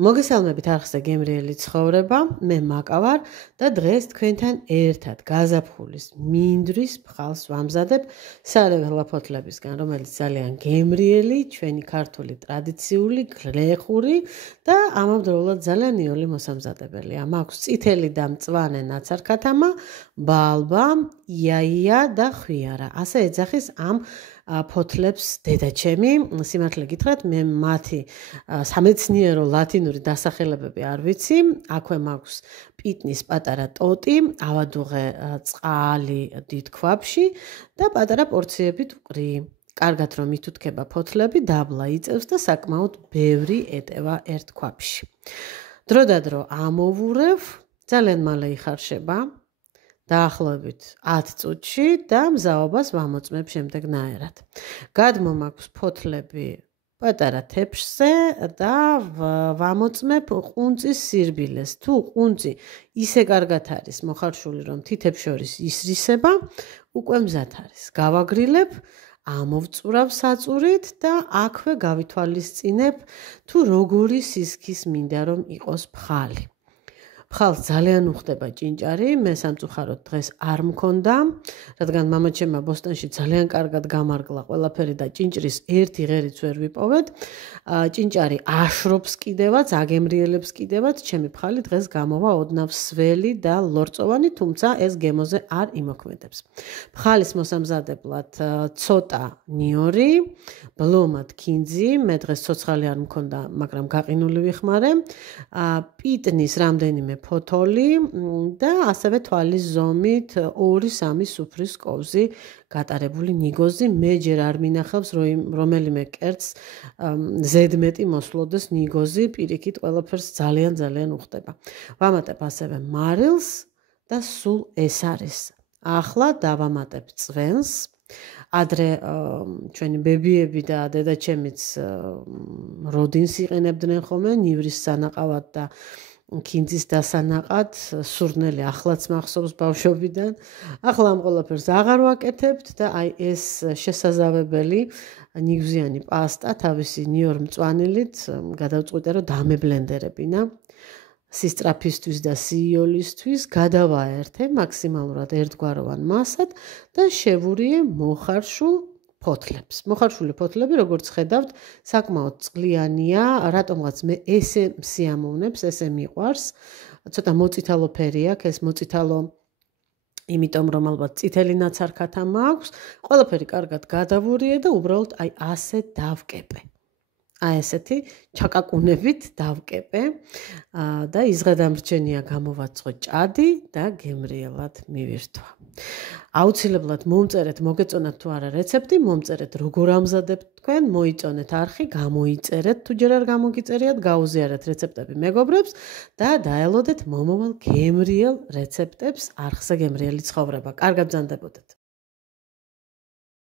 მოგესალმებით არხზე გემრიელი ცხოვრება, მე მაკა ვარ და დღეს თქვენთან ერთად გაზაფხულის მინდვრის ფხალს ვამზადებ სარეველა ფოთლებისგან, რომელიც ძალიან გემრიელი, ჩვენი ქართული ტრადიციული, გლეხური და ამავდროულად ძალიან იოლი მოსამზადებელია. მაქვს წითელი და მწვანე ნაცარქათამა, ბალბა, იაია და ხვიარა. ასე ეძახის ამ ფოთლებს დედაჩემი, სიმართლე გითხრათ, მე მათი სამეცნიერო ლათინური დასახელებები არ ვიცი. აქვე მაქვს პიტნის პატარა ტოტი, ავადუღე წყალი დიდ ქვაბში და პატარა პორციებით ვყრი. კარგად რომ ითუთქება ფოთლები, დაბლა იწევს და საკმაოდ ბევრი ეტევა ერთ ქვაბში. დროდადრო ამოვურევ, ძალიან მალე იხარშება. დაახლოებით 10 წუთში და მზაობას ვამოწმებ შემდეგნაირად. გადმო მაქვს ფოთლები პატარა თეფშზე და ვამოწმებ ყუნწის სირბილეს. თუ ყუნწი ისე კარგად არის მოხარშული, რომ თითებს შორის ისრისება, უკვე მზად არის. გავაგრილებ, ამოვწურავ საწურით და აქვე გავითვალისწინებ, თუ როგორი სისქის მინდა რომ იყოს ფხალი. ფხალს ძალიან უხდება ჭინჭარი, მე სამწუხაროდ დღეს არ მქონდა, რადგან მამაჩემმა ბოსტონში ძალიან კარგად გამარგლა ყველაფერი და ჭინჭრის ერთი ღერიც ვერ ვიპოვეთ. ჭინჭარი აშრობს კიდევაც, აგემრიელებს კიდევაც, ჩემი ფხალი დღეს გამოვა ოდნავ სველი და ლორწოვანი, თუმცა ეს გემოზე არ იმოქმედებს. ფხალის მოსამზადებლად ცოტა ნიორი, ბლომად ქინძი, მე დღეს ცოცხალი არ მქონდა, მაგრამ გაყინული ვიხმარე, პიტნის რამდენიმე ფოთოლი და ასევე თვალის ზომით 2-3 სუფრის კოვზი გატარებული ნიგოზი. მე ჯერ არ მინახავს რომელიმე კერძს ზედმეტი მოსვლოდეს ნიგოზი, პირიქით ყველაფერს ძალიან უხდება. ვამატებ ასევე მარილს და სულ ეს არის. ახლა დავამატებ წვენს. ადრე ჩვენი ბებიები და დედაჩემიც როდინს იყენებდნენ ხოლმე ნივრის სანაყავად და ქინძის დასანაყად, სურნელი ახლაც მახსოვს ბავშვობიდან. ახლა ამ ყველაფერს აღარ ვაკეთებთ და აი ეს შესაძავებელი ნიგვზიანი პასტა თავისი ნიორ მწვანილით გადავწყვიტე რომ დამებლენდერებინა. სისწრაფისთვის და სიოლისთვის გადავაერთე მაქსიმალურად ერთგვაროვან მასად და შევურიე მოხარშულ ფოთლებს. მოხარშული ფოთლები, როგორც ხედავთ, საკმაოდ წყლიანია, რატომღაც მე ესე მსიამოვნებს, ესე მიყვარს. ცოტა მოწითალო ფერი აქვს, ეს მოწითალო იმიტომ რომ ალბათ წითელი ნაცარქათამა აქვს, ყველაფერი კარგად გადავურიე და უბრალოდ აი ასე დავკეპე. აი ესეთი ჩაკაკუნებით დავკეპე და იზღედამრჩენია გამოვაწყო ჭადი და გემრიელად მივირთვა. აუცილებლად მომწერეთ, მოგეწონათ თუ არა რეცეპტი, მომწერეთ როგორ ამზადებთ თქვენ, მოიწონეთ არხი, გამოიწერეთ, თუ ჯერ არ გამოგიწერიათ, გაუზიარეთ რეცეპტები მეგობრებს და დაელოდეთ მომავალ გემრიელ რეცეპტებს არხზე გემრიელი ცხოვრება. კარგად ბრძანდებოდეთ.